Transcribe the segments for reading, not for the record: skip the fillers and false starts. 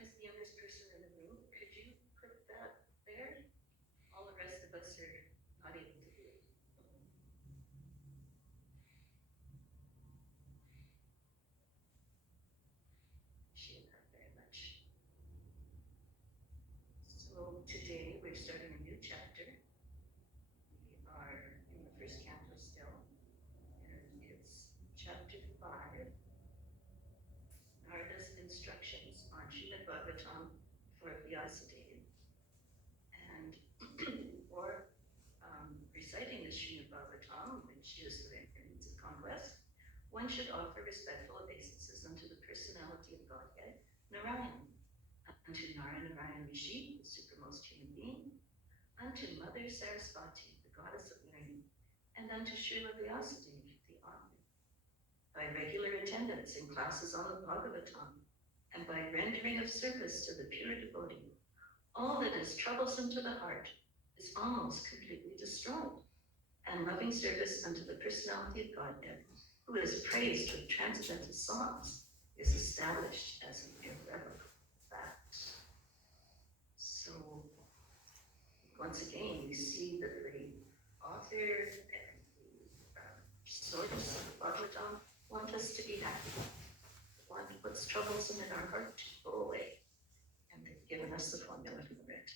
As the youngest person in the room, could you put that there? All the rest of us are not able to do it. Appreciate that very much. So today we're starting a new chapter. We are in the first canto still, and it's chapter 5, Narada's instructions on Srimad Bhagwatam for Vyasadeva. And for reciting the Srimad Bhagwatam, which is the means of conquest, one should offer respectful obeisances unto the personality of Godhead, Narayan, unto Narayana Rishi, the supremest human being, unto Mother Sarasvati, the goddess of learning, and unto Srila Vyasadeva, the author. By regular attendance in classes on the Bhagavatam, and by rendering of service to the pure devotee, all that is troublesome to the heart is almost completely destroyed, and loving service unto the personality of Godhead, who is praised with transcendental songs, is established as an irrevocable fact. So, once again, we see that the author and the source of Bhagavatam want us to be happy, want what's troublesome in our heart to go away, and they've given us the formula for it.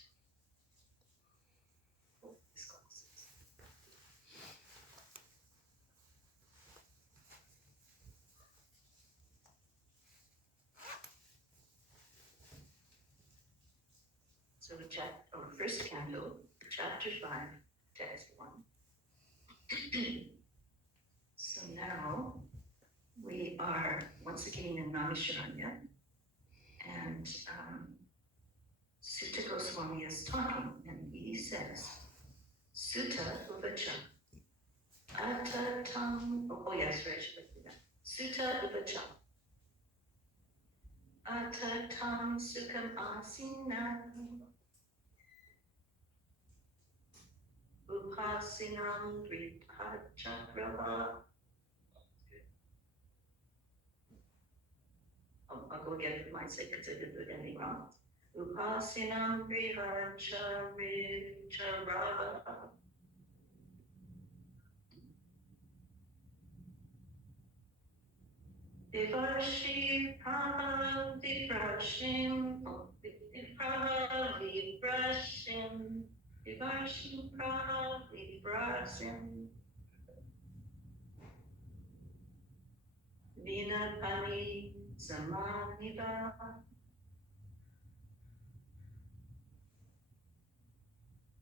So first canto, chapter 5, text 1. So now we are once again in Namisharanya, and Sutta Goswami is talking, and he says, Sutta Uvacha, Atatam, oh yes, right, should I do that? Sutta Uvacha, Atatam Sukham Asina, Upasinam Vrihachakrava. I'll go again for my sake because I did the ending wrong. Upasinam Vrihacharava. Devarshi Praha Viprashim. Praha Viprashim. Devarshi Praha Viprashim. Vinapani Samaniva.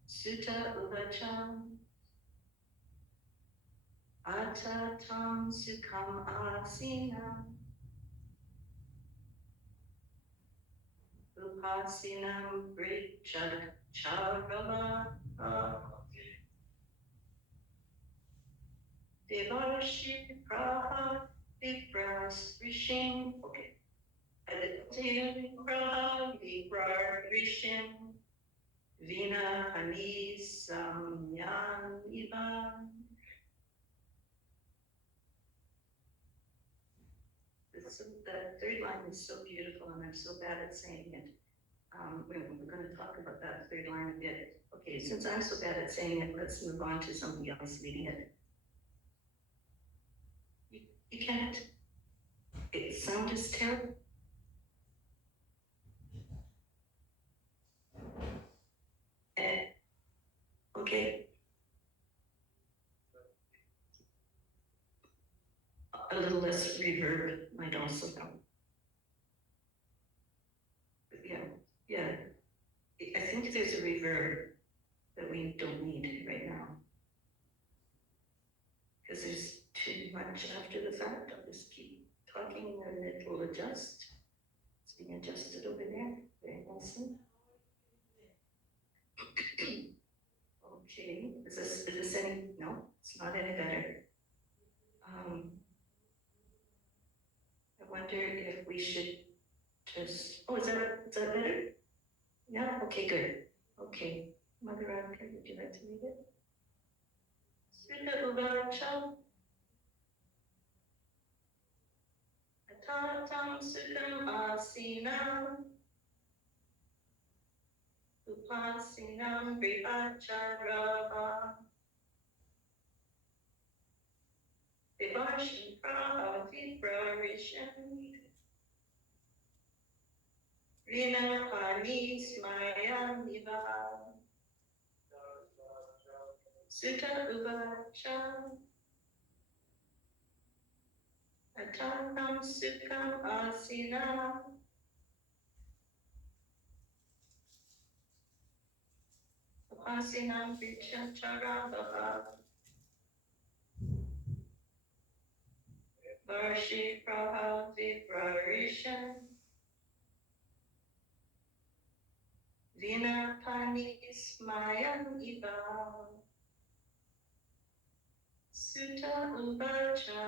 Sutta Uvacham. Atatam Sukham Asina. Upasinam Vrichacharava. Devarshi Praha Vipras Rishim. Okay. Aditya Praha Vipras Rishim. Vina Hani Samyan Ivan. The third line is so beautiful, and I'm so bad at saying it. We're going to talk about that third line a bit. Okay, since I'm so bad at saying it, let's move on to somebody else reading it. You can't. It sound is terrible. Okay. A little less reverb might also help. Yeah. I think there's a reverb that we don't need right now. Because there's too much after the fact. I'll just keep talking and it will adjust. It's being adjusted over there. Very nicely. Okay. Is this any? No, it's not any better. I wonder if we should just. Oh, is that better? Yeah. Okay. Good. Okay. Mother Radhika, would you like to read it? Sutta Uvacha. Atatam Sukham Asinam. Upasinam Vrihacharava. Devarshi Praha Viprarisham. Rina Pani Smayam Niva. Sutta Uvacha. Atatam Sukham Asinam. Upasinam Vrihacharava. Varshi Praha Viprarisham. Vina Pani Smayam Iva. Sutta Uvacha.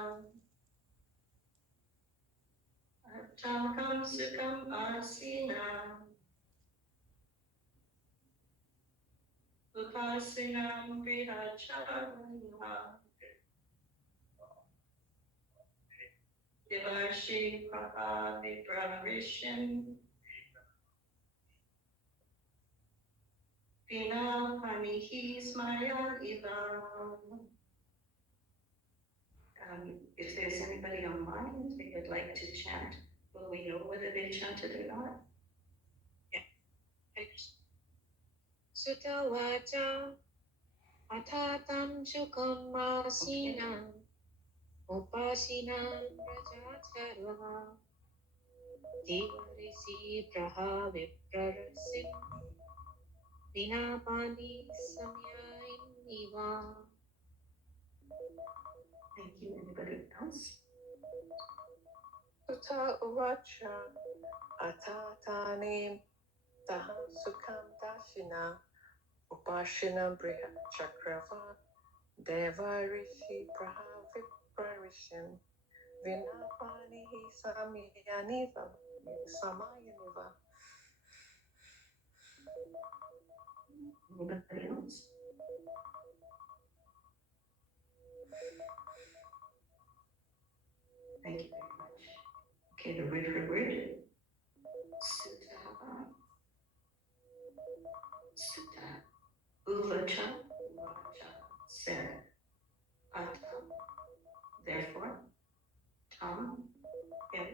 Atakam Sukham Asina. Upasinam Vrihacharava. Devarshi Praha Viprarisham. Vina Panihi Smaya Iva. If there's anybody online they would like to chant, will we know whether they chanted or not? Sutta Vacha Atatam Sukham Asinam Upasinam Vrihacharava. Devarisi Praha Viprarasim Vinapani Samyaim Niva. Thank you. Anybody else? Sutta Uvacha Atatanim Taham Sukham Dashina Upashinam Brihachakrava Devarishi Praha Viprarishim Vinapanihi Samayaniva. Anybody else? Thank you very much. Okay, the word for word. Sutta. Sutta. Uvacha. Vacha. Said. Ata. Therefore. Tam. Him.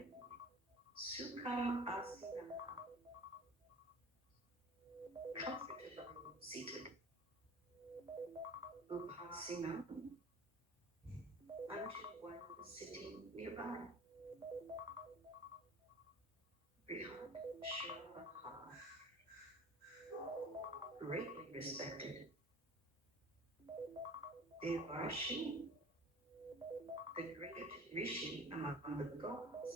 Sukham asina. Comfortably seated. Upasina. Unto one sitting nearby. Brihat Shraha. Greatly respected. Devarshi, the great rishi among the gods.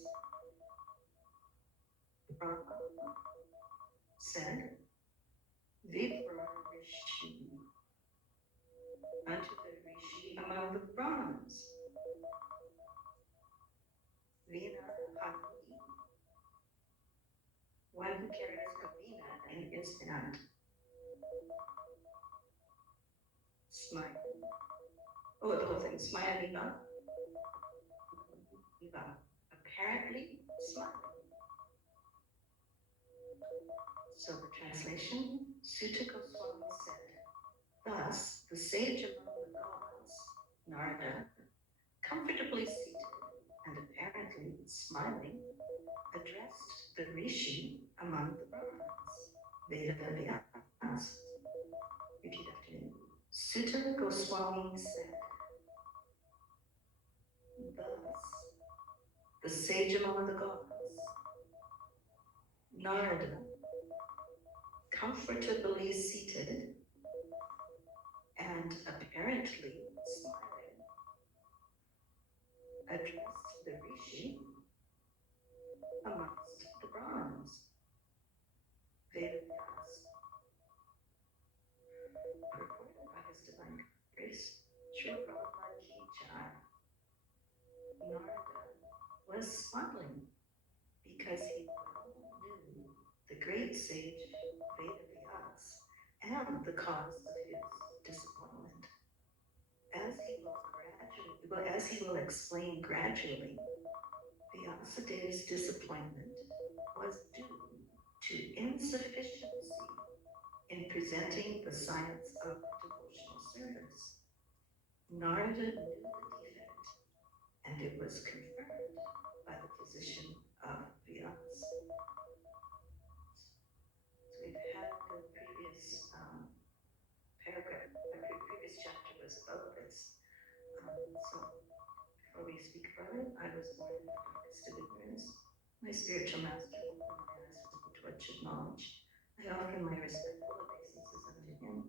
Brahma said, Vipra rishi, unto the rishi among the Brahmins. Vina Hani, one who carries a vina in his hand. Smile. Oh, the whole thing, smile, Viva. Viva. Apparently smiling. So the translation, Sutta Goswami said, thus the sage among the gods, Narada, comfortably seated and apparently smiling, addressed the rishi among the Brahmins, Veda Vyas. Repeat after me. Sutta Goswami said, thus the sage among the gods, Narada, comfortably seated and apparently smiling, addressed the rishi amongst the Brahmins, Vedas, purported by His Divine Grace, Srila Prabhupada Ki Jai. Narada was smiling because he well knew the great sage Vedas and the cause of his disappointment. As he will explain gradually, Vyasadev's disappointment was due to insufficiency in presenting the science of devotional service. Narada knew the defect, and it was confirmed by the physician of Vyas. So we've had the previous paragraph, the previous chapter was about this. So before we speak about it, I was born in the darkest of ignorance. My spiritual master opened my eyes with the torch of knowledge. I offer my respectful obeisances unto him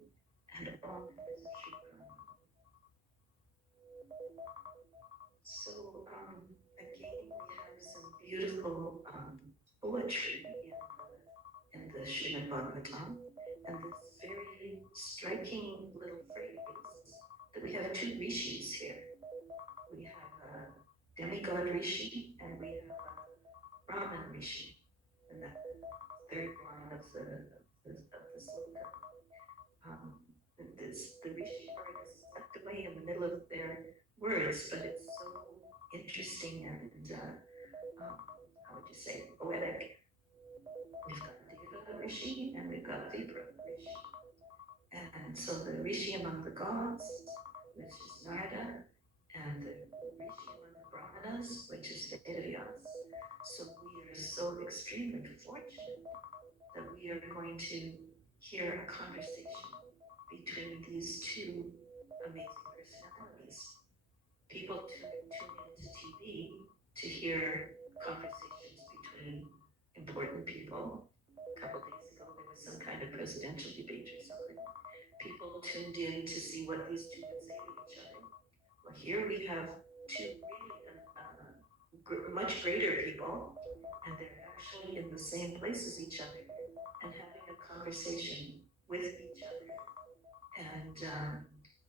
and all members of Sri Parama. So again, we have some beautiful poetry in the Srimad Bhagwatam, and this very striking little phrase that we have two rishis here. We have a demigod rishi and we have a Brahman rishi, in that third line of the sloka. The rishi part is tucked away in the middle of their words, but it's so interesting and how would you say, poetic. We've got Deva rishi and we've got Vipra rishi. And so the rishi among the gods, which is Narada, and the rishi among the Brahmanas, which is Vedas. So we are so extremely fortunate that we are going to hear a conversation between these two amazing personalities. People tune into TV to hear conversations between important people. A couple days ago, there was some kind of presidential debate or something. People tuned in to see what these two would say to each other. Well, here we have two really much greater people, and they're actually in the same place as each other and having a conversation with each other. And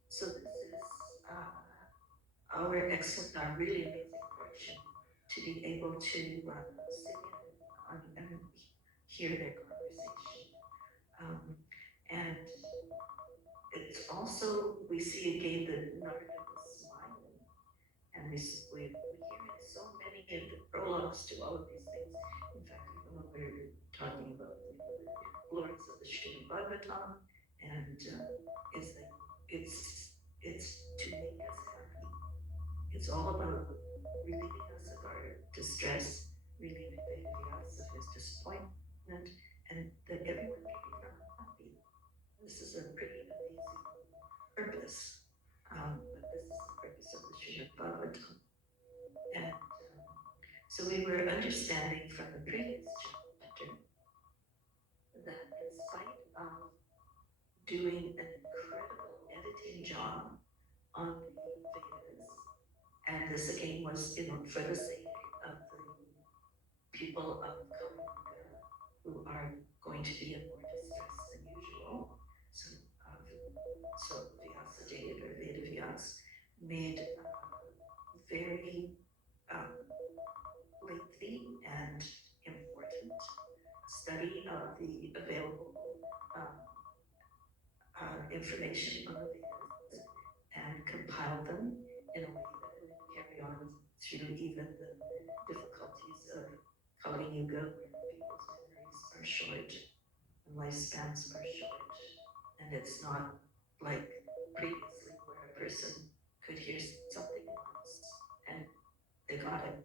so this is our excellent, our really amazing fortune to be able to sit in and hear their conversation. And it's also, we see again that Narada was smiling, and we hear in so many many of the prologues to all of these things. In fact, even when we're talking about the glories of the Srimad Bhagwatam, and it's like it's to make us happy. It's all about relieving us of our distress, relieving us of his disappointment, and that everyone can become happy. This is a pretty amazing purpose, but this is the purpose of the Srimad Bhagavatam. And so we were understanding from the previous chapter that in spite of doing an incredible editing job on the Vedas, and this again was, for the sake of the people of Kali who are going to be in more distress than usual. So Vyasadeva or Veda Vyas made a very lengthy and important study of the available information on the Vedas and compiled them in a way that would carry on through even the difficulties of Kali Yuga, where people's memories are short and lifespans are short, and it's not like previously where a person could hear something once and they got it.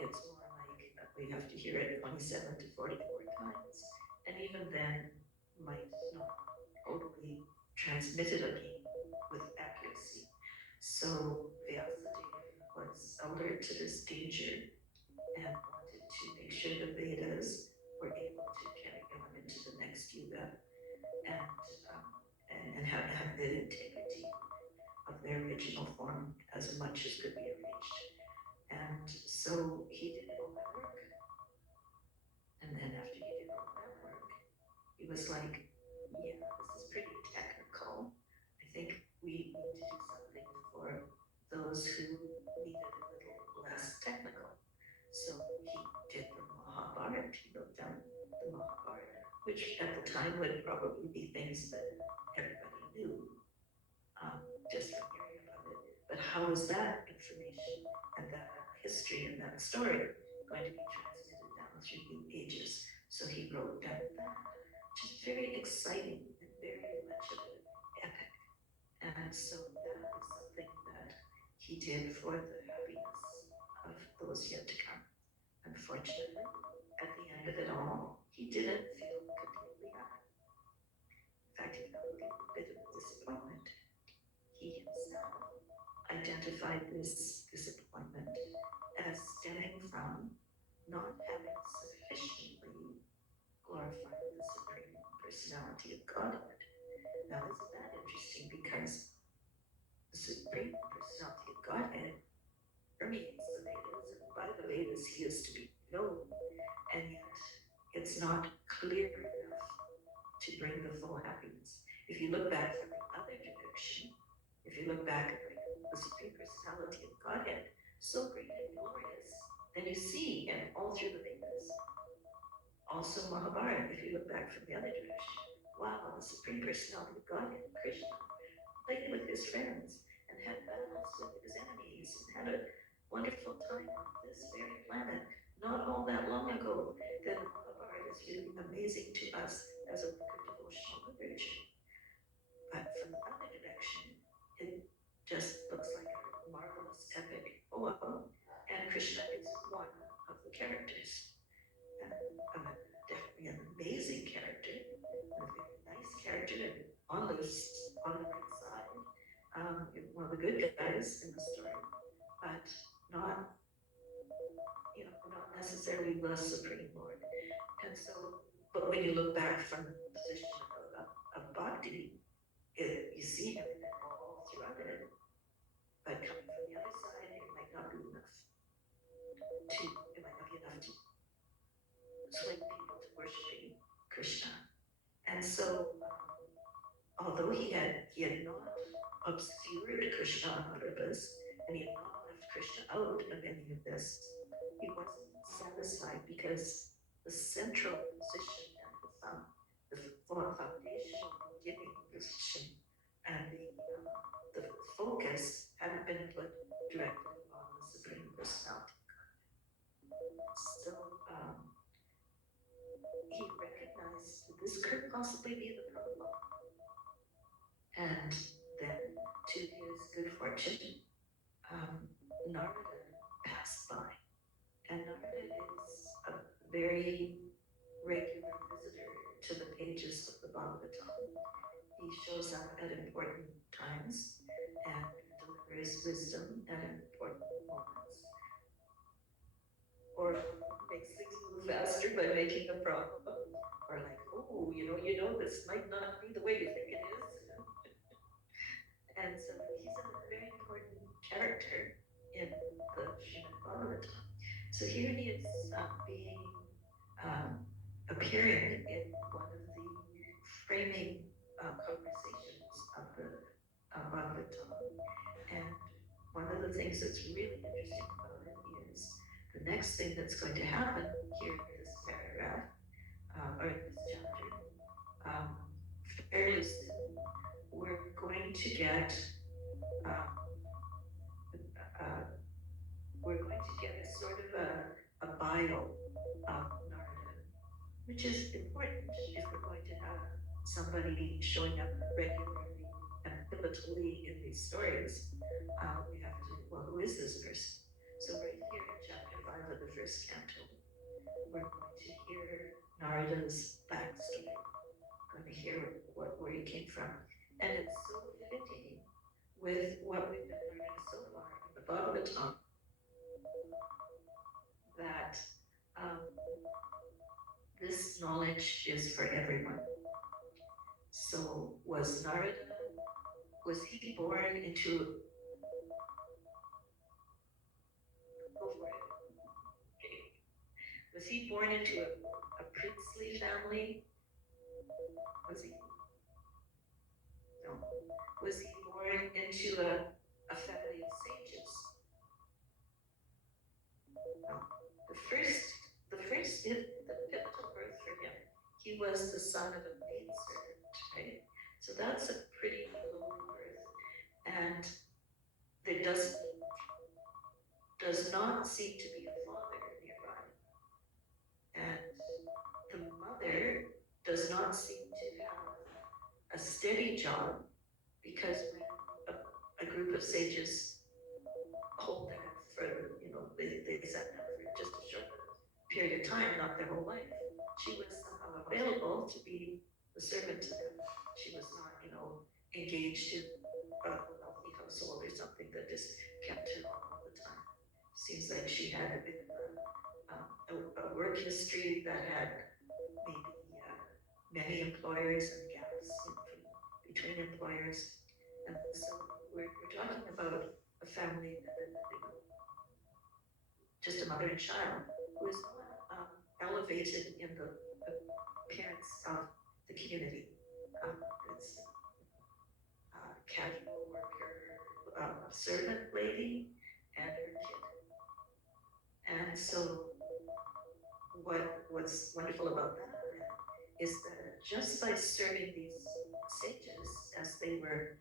It's more like we have to hear it 27 to 44 times, and even then might not totally transmit it again with accuracy. So Vyasadeva was alert to this danger and wanted to make sure the Vedas were able to carry on into the next yuga and have the integrity of their original form as much as could be arranged. And so he did all that work. And then after he did all that work, he was like, yeah, this is pretty technical. I think we need to do something for those who need it a little less technical. So he did the Mahabharata. He wrote down the Mahabharata, which at the time would probably be things that everybody knew, just from hearing about it. But how is that information and that history and that story going to be transmitted down through the ages? So he wrote down that, which is very exciting and very much of an epic. And so that is something that he did for the happiness of those yet to come. Unfortunately, at the end of it all, he didn't feel completely happy. In fact, he felt a little bit of disappointment. He himself identified this disappointment as stemming from not having sufficiently glorified the Supreme Personality of Godhead. Now, isn't that interesting? Because the Supreme Personality of Godhead permeates the Vedas, and by the Vedas he is to be known, and yet it's not clear enough to bring the full happiness. If you look back from the other direction, if you look back at the Supreme Personality of Godhead, so great and glorious, then you see, and all through the Vedas, also Mahabharata, if you look back from the other direction, wow, the Supreme Personality of Godhead, Krishna, played with his friends and had battles with his enemies and had a wonderful time on this very planet not all that long ago. Then Mahabharata is really amazing to us as a work of devotional literature. But from the other direction, it just looks like a marvelous epic poem, and Krishna is one of the characters. Definitely an amazing character, a very nice character, and on the right side, one of the good guys in the story, but not necessarily the Supreme Lord. And so, but when you look back from the position of bhakti, you see him all throughout it. But coming from the other side, it might not be enough to swing people to worshiping Krishna. And so, although he had not obscured Krishna on purpose, and he had not left Krishna out of any of this, he wasn't satisfied because the central position and the foundational beginning position and the focus hadn't been put directly on the Supreme Personality. could possibly be the problem? And then, to his good fortune, Narada passed by. And Narada is a very regular visitor to the pages of the Bhagwatam. He shows up at important times and delivers wisdom at important moments. Or makes things move faster by making a problem. Or like, oh, this might not be the way you think it is. And so he's a very important character in the Srimad Bhagavatam. So here he is appearing in one of the framing conversations of the Bhagavatam. And one of the things that's really interesting about it is the next thing that's going to happen here in this paragraph, or in this chapter, fairly soon, we're going to get sort of a bio of Narada, which is important if we're going to have somebody showing up regularly and pivotally in these stories. We have to, well, who is this person? So right here in chapter 5 of the first canto, we're going to hear Narada's backstory. We're going to hear where he came from. And it's so fitting with what we've been learning so far in the Bhagavatam that this knowledge is for everyone. So was he born into, go for it. Okay. Was he born into a princely family? Was he? No. Was he born into a family of sages? No. The pivotal birth for him, he was the son of a maidservant, right? So that's a pretty low birth. And there does not seem to be a father nearby. And the mother does not seem to have a steady job, because when a group of sages hold them for, they set them for just a short period of time, not their whole life. She was somehow available to be the servant to them. She was not, engaged in a wealthy household or something that just kept her on all the time. Seems like she had a bit of a work history that had maybe many employers and gaps between employers. And so we're talking about a family that, just a mother and child, who is not elevated in the appearance of the community. It's casual worker, servant lady, and her kid. And so what's wonderful about that is that just by serving these sages as they were,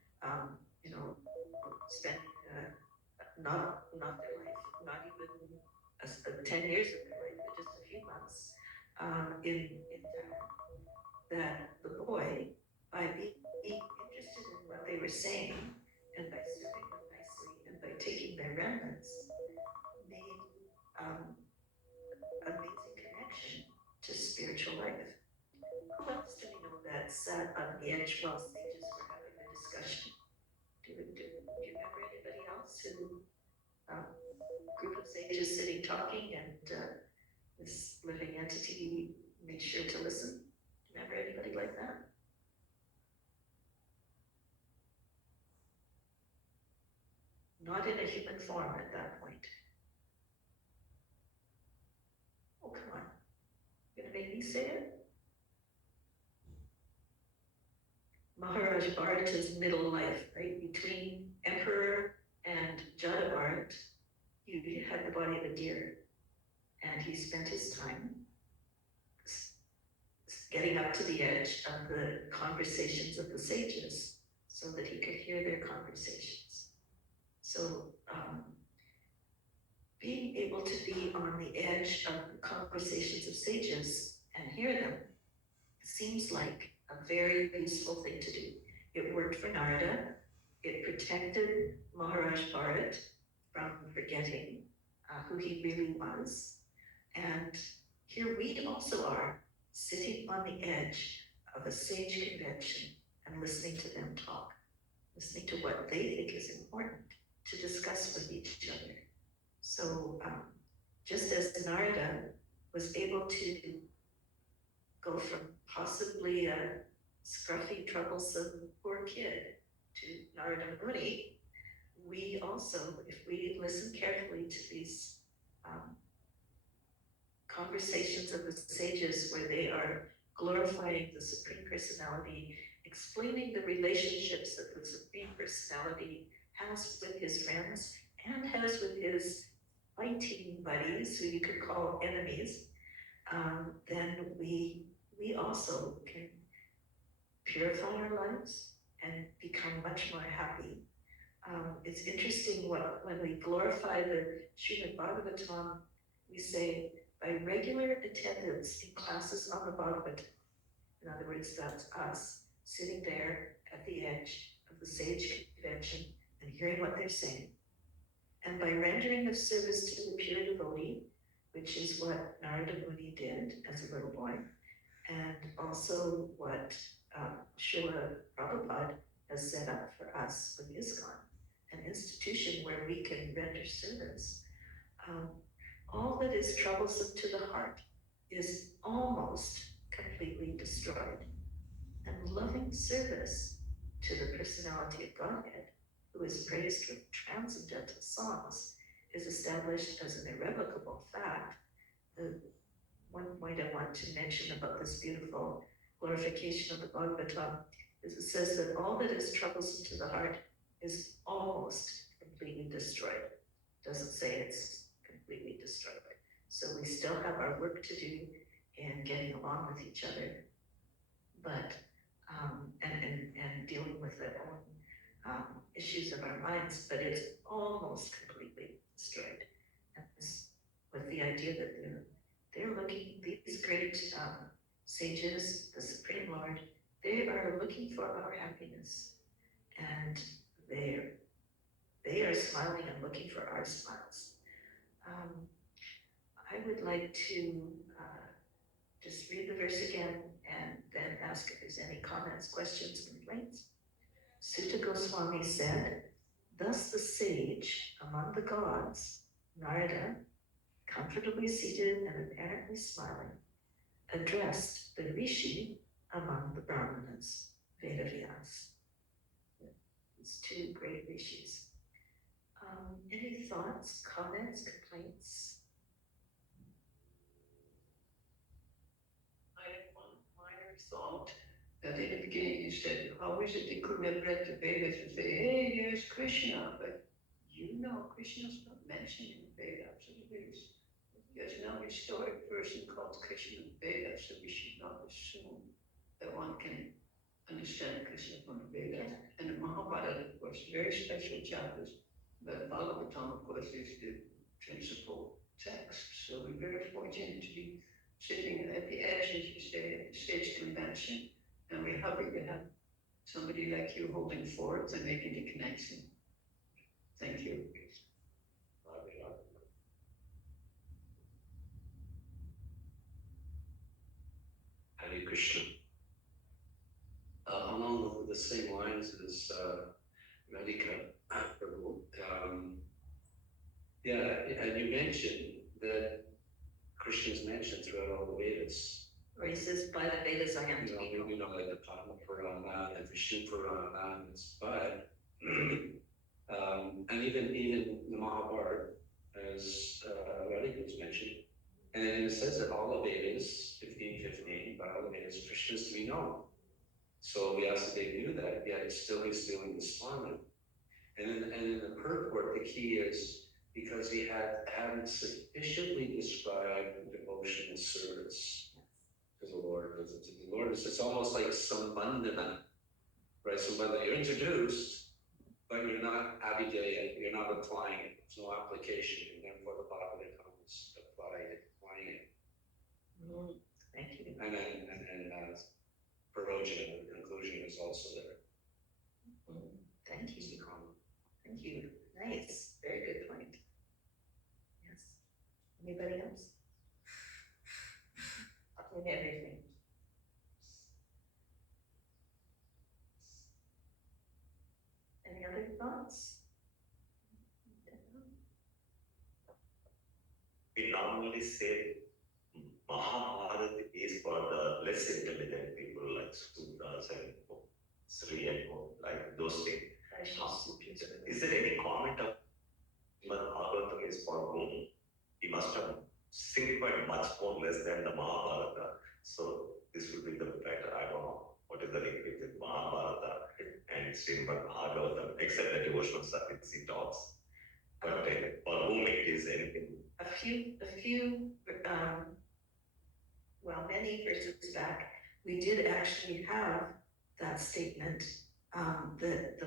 spending not their life, not even 10 years of their life, but just a few months in town, that the boy, by being interested in what they were saying, and by serving them nicely, and by taking their remnants, made amazing connection to spiritual life. Who else do we know that sat on the edge while sages were having a discussion? Do you remember anybody else who, group of sages sitting talking, and this living entity made sure to listen? Remember anybody like that? Not in a human form at that point. Oh, come on. You're gonna make me say it? Maharaj Bharata's middle life, right? Between Emperor and Jada Bharat, he had the body of a deer. And he spent his time getting up to the edge of the conversations of the sages so that he could hear their conversations. So being able to be on the edge of the conversations of sages and hear them seems like a very useful thing to do. It worked for Narada. It protected Maharaj Bharat from forgetting who he really was. And here we also are, sitting on the edge of a sage convention and listening to them talk, listening to what they think is important to discuss with each other. So just as Narada was able to go from possibly a scruffy, troublesome, poor kid to Narada Muni, we also, if we listen carefully to these conversations of the sages where they are glorifying the Supreme Personality, explaining the relationships that the Supreme Personality has with his friends and has with his fighting buddies, who you could call enemies, then we also can purify our lives and become much more happy. It's interesting when we glorify the Srimad Bhagwatam, we say, by regular attendance in classes on the Bhagavatam, in other words, that's us sitting there at the edge of the sage convention and hearing what they're saying, and by rendering of service to the pure devotee, which is what Narada Muni did as a little boy, and also what Srila Prabhupada has set up for us with ISKCON, an institution where we can render service. All that is troublesome to the heart is almost completely destroyed. And loving service to the personality of Godhead, who is praised with transcendental songs, is established as an irrevocable fact. The one point I want to mention about this beautiful glorification of the Bhagavatam is it says that all that is troublesome to the heart is almost completely destroyed. It doesn't say it's completely destroyed. So we still have our work to do in getting along with each other, but and dealing with the own issues of our minds, but it's almost completely destroyed. And with the idea that they're looking, these great sages, the Supreme Lord, they are looking for our happiness, and they are smiling and looking for our smiles. I would like to just read the verse again and then ask if there's any comments, questions, complaints. Sutta Goswami said, thus the sage among the gods, Narada, comfortably seated and apparently smiling, addressed the rishi among the Brahmanas, Vedavyas. These two great rishis. Any thoughts, comments, complaints? I have one minor thought that in the beginning you said, how is it they couldn't have read the Vedas and say, hey, there's Krishna, but you know Krishna's not mentioned in the Vedas. So there's no historic person called Krishna in the Vedas, so we should not assume that one can understand Krishna from the Vedas. And the Mahabharata, of course, very special chapters, but Bhagavatam, of course, is the principal text. So we're very fortunate to be sitting at the edge, as you say, at the stage convention, and we're happy to have somebody like you holding forth and making the connection. Thank you. Hare Krishna. Along the same lines as Radhika Prabhu, and you mentioned that Krishna is mentioned throughout all the Vedas. Or he says, by the Vedas I am to be known. You know, like the Padma Purana and Vishnu Purana, but and even the Mahabharata, as Radhika was mentioned, and it says that all the Vedas, 15:15, by all the Vedas, Krishna is to be known. So Vyasadeva knew that, yet still he's doing the swarming. And in the purport, the key is because he hadn't sufficiently described devotion and service to the Lord. The Lord is, it's almost like sambandhana, right? Sambandhana, you're introduced, but you're not avideya, you're not applying it. There's no application, and therefore the Bhagavatam comes applying it. Thank you. And origin and the conclusion is also there. Thank you. Thank you. Nice. Very good point. Yes. Anybody else? In everything. Any other thoughts? We normally say Mahabharata is for the less intelligent people like Sudras and Sri and like those things. Is there any comment of Bhagavatam is for whom? He must have simplified much more less than the Mahabharata. So this would be the better. I don't know what is the link with Mahabharata and Srimad Bhagavatam, except the devotional service he talks. But for whom it is anything. Many verses back, we did actually have that statement that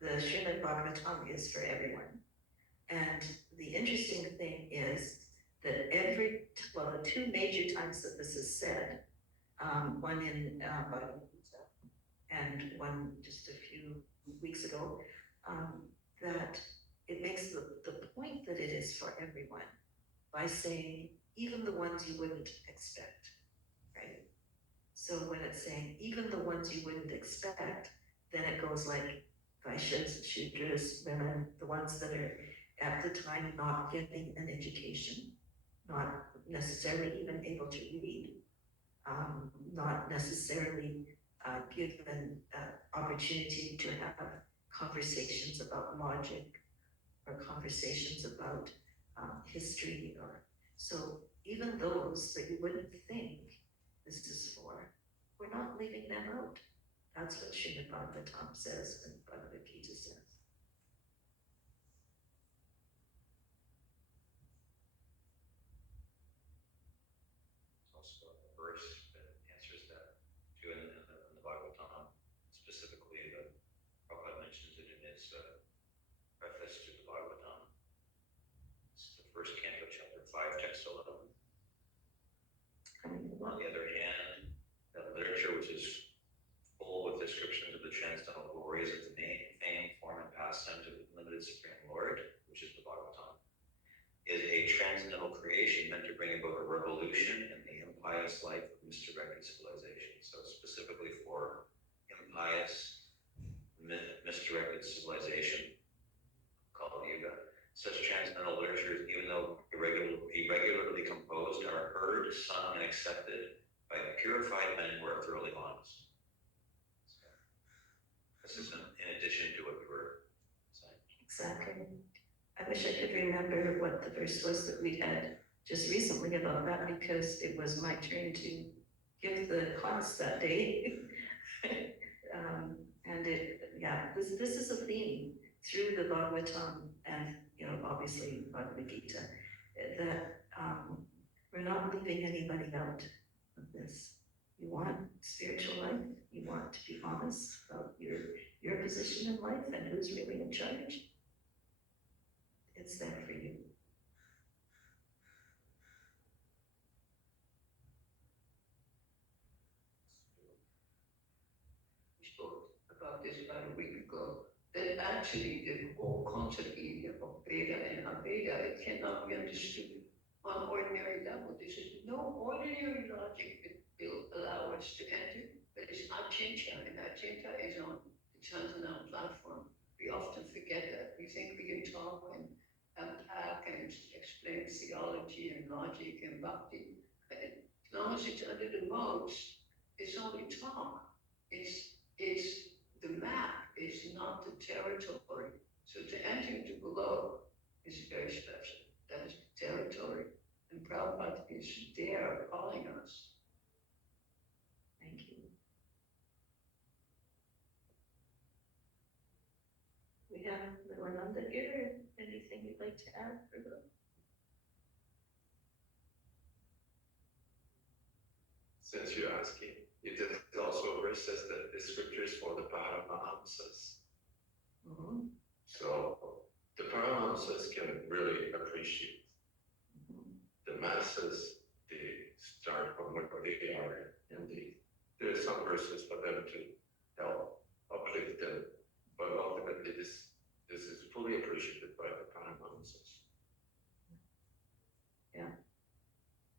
the Srimad Bhagavatam is for everyone. And the interesting thing is that the two major times that this is said, one in Bhagavad Gita and one just a few weeks ago, that it makes the point that it is for everyone by saying even the ones you wouldn't expect, right? So when it's saying even the ones you wouldn't expect, then it goes like Vaishyas, Shudras, women, the ones that are at the time not getting an education, not necessarily even able to read, not necessarily given opportunity to have conversations about logic or conversations about history, or so even those that you wouldn't think this is for, we're not leaving them out. That's what Srimad Bhagavatam says and Bhagavad Gita says. Also a verse that answers that too in the Bhagavatam, specifically the Prabhupada mentions it in his preface to the Bhagavatam. It's the first canto, chapter 5, text 11. On the other hand, that literature which is full with descriptions of the transcendental glories of the name, fame, form, and pastimes of the limited Supreme Lord, which is the Bhagavatam, is a transcendental creation meant to bring about a revolution in the impious life of misdirected civilization. So specifically for impious, misdirected civilization called Yuga. Such transcendental literatures, even though irregularly composed, are heard, sung, and accepted by purified men who are thoroughly honest. So, this is in addition to what you were saying. Exactly. I wish I could remember what the verse was that we had just recently about that, because it was my turn to give the class that day. And this is a theme through the Bhagavatam and, obviously Bhagavad Gita, that we're not leaving anybody out of this. You want spiritual life, you want to be honest about your position in life and who's really in charge. It's there for you. We spoke about this about a week ago, that actually the whole concept of Veda and Aveda, it cannot be understood on ordinary level. This is no ordinary logic that will allow us to enter, but it's Achinta, and Achinta is on the transcendental platform. We often forget that. We think we can talk and unpack and explain theology and logic and bhakti. But as long as it's under the modes, it's only talk. It's the map, it's not the territory. So to enter into below is very special. That is the territory. And Prabhupada is there calling us. Thank you. We have Nilananda here. Anything you'd like to add for the? Since you're asking, it is also a verse says that the scriptures for the Paramahamsas. Mm-hmm. So the Paramahamsas can really appreciate. The masses, they start from where they are and they there are some verses for them to help uplift them, but ultimately this is fully appreciated by the Paramahamsas.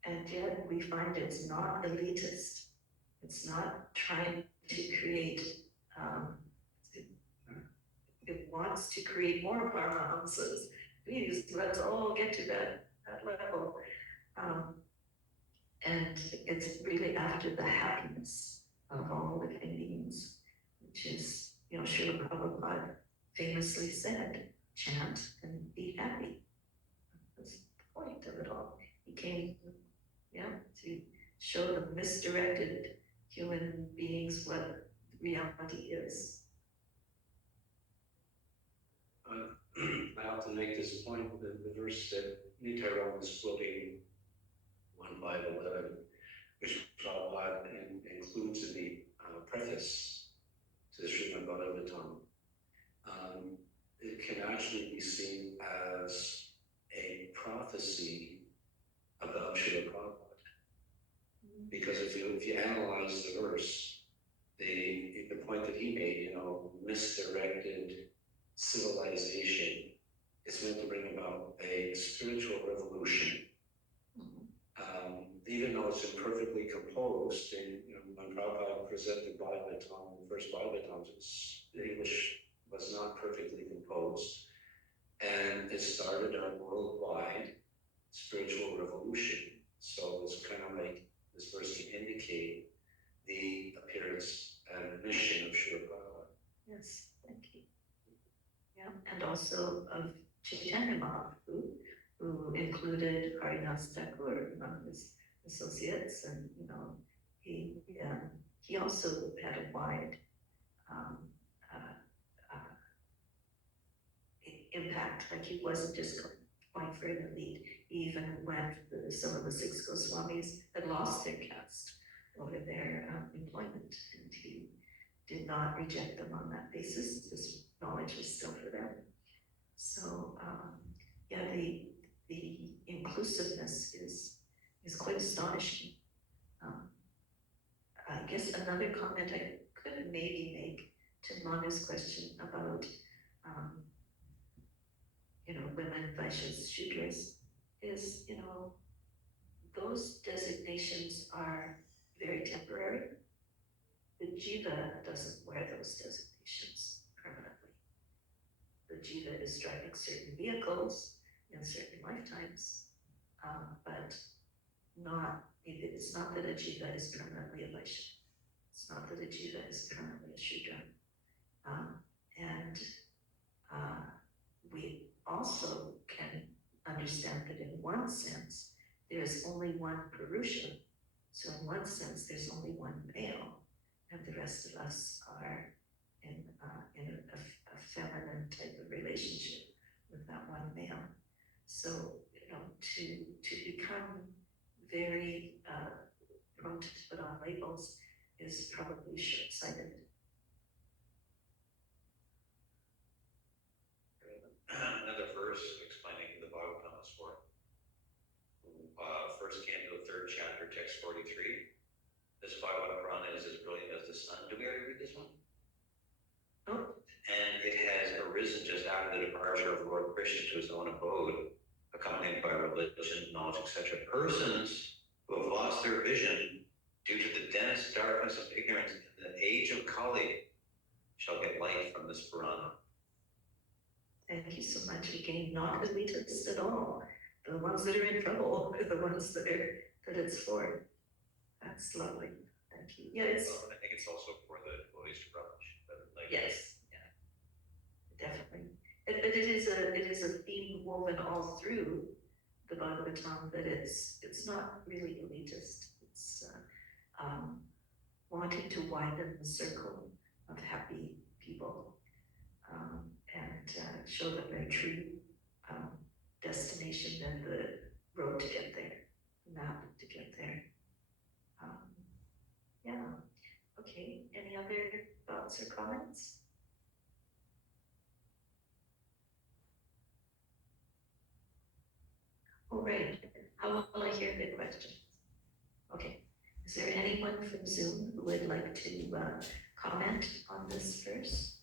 And yet we find it's not elitist. It's not trying to create, it wants to create more Paramahamsas. Please, let's all get to that level. And it's really after the happiness of all living beings, which is, Srila Prabhupada famously said, chant and be happy. That's the point of it all. He came, to show the misdirected human beings what reality is. I often make this point, the verse that Nityaram is quoting, 1:5-11, which Prabhupada includes in the preface to the Srimad Bhagwatam. It can actually be seen as a prophecy about Srila Prabhupada. Because if you analyze the verse, the point that he made, misdirected civilization is meant to bring about a spiritual revolution. Even though it's imperfectly composed, and when Prabhupada presented Bhagwatam, the first Bhagwatam, the English was not perfectly composed, and it started a worldwide spiritual revolution. So it's kind of like this verse can indicate the appearance and mission of Srila Prabhupada. Yes, thank you. Yeah, and also of Chaitanya Mahaprabhu, who included Haridas Thakur among his associates, and he also had a wide impact. Like he wasn't just going for an elite. He even went. Some of the 6 Goswamis had lost their caste or their employment, and he did not reject them on that basis. This knowledge was still for them. So the inclusiveness is quite astonishing. I guess another comment I could maybe make to Manu's question about women, Vaishyas, Shudras is, those designations are very temporary. The jiva doesn't wear those designations permanently. The jiva is driving certain vehicles in certain lifetimes, but it's not that a jiva is permanently a Vaishya. It's not that a jiva is permanently a Shudra. We also can understand that in one sense, there is only one Purusha. So in one sense, there's only one male, and the rest of us are in a feminine type of relationship with that one male. So, to become very prone to put on labels is probably short-sighted. Another verse explaining the Bhagavatam is for first canto, 3rd chapter, text 43. This Bhagavata Purana is as brilliant as the sun. Do we already read this one? Oh. And it has arisen just after the departure of Lord Krishna to his own abode, accompanied by religion, knowledge, etc. Persons who have lost their vision due to the dense darkness of ignorance in the age of Kali shall get light from this Purana. Thank you so much. Again, not elitist at all. The ones that are in trouble are the ones that it's for. That's lovely. Thank you. Yes. Well, I think it's also for the devotees to Brahmash. Yes. Yeah. Definitely. But it is a theme woven all through the Bhagavatam that it's not really elitist. It's wanting to widen the circle of happy people. And show them their true destination and the road to get there, the map to get there. Okay, any other thoughts or comments? All right, how will I hear the questions? Okay, Is there anyone from Zoom who would like to comment on this verse?